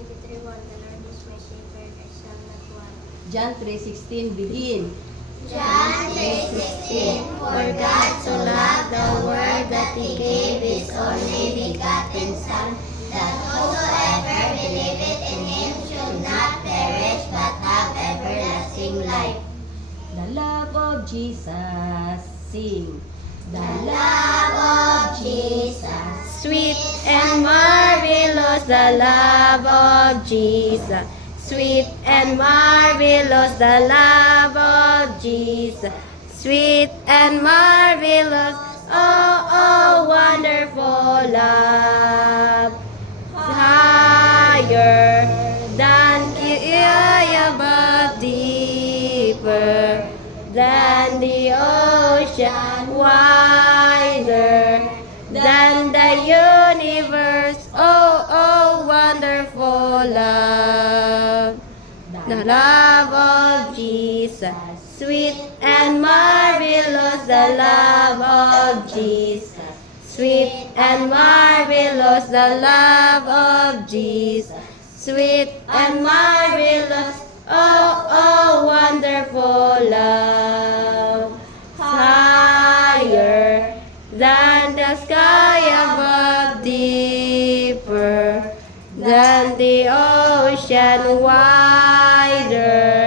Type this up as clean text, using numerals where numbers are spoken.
23:1, the Lord is my shepherd, I shall not want. John 3:16, begin. John 3:16, for God so loved the world that He gave His only begotten Son, that whosoever believeth in Him should not perish but have everlasting life. The love of Jesus, sing. The love of Jesus, Sweet and marvelous, the love of Jesus. Sweet and marvelous, the love of Jesus. Sweet and marvelous, oh, oh, wonderful love. Higher than above, deeper than the ocean, wider than the universe, oh, oh, wonderful love. The love of Jesus, sweet and marvelous, the love of Jesus. Sweet and marvelous, the love of Jesus. Sweet and marvelous, oh, oh, wonderful love. Higher than the sky above, deeper than the ocean, wider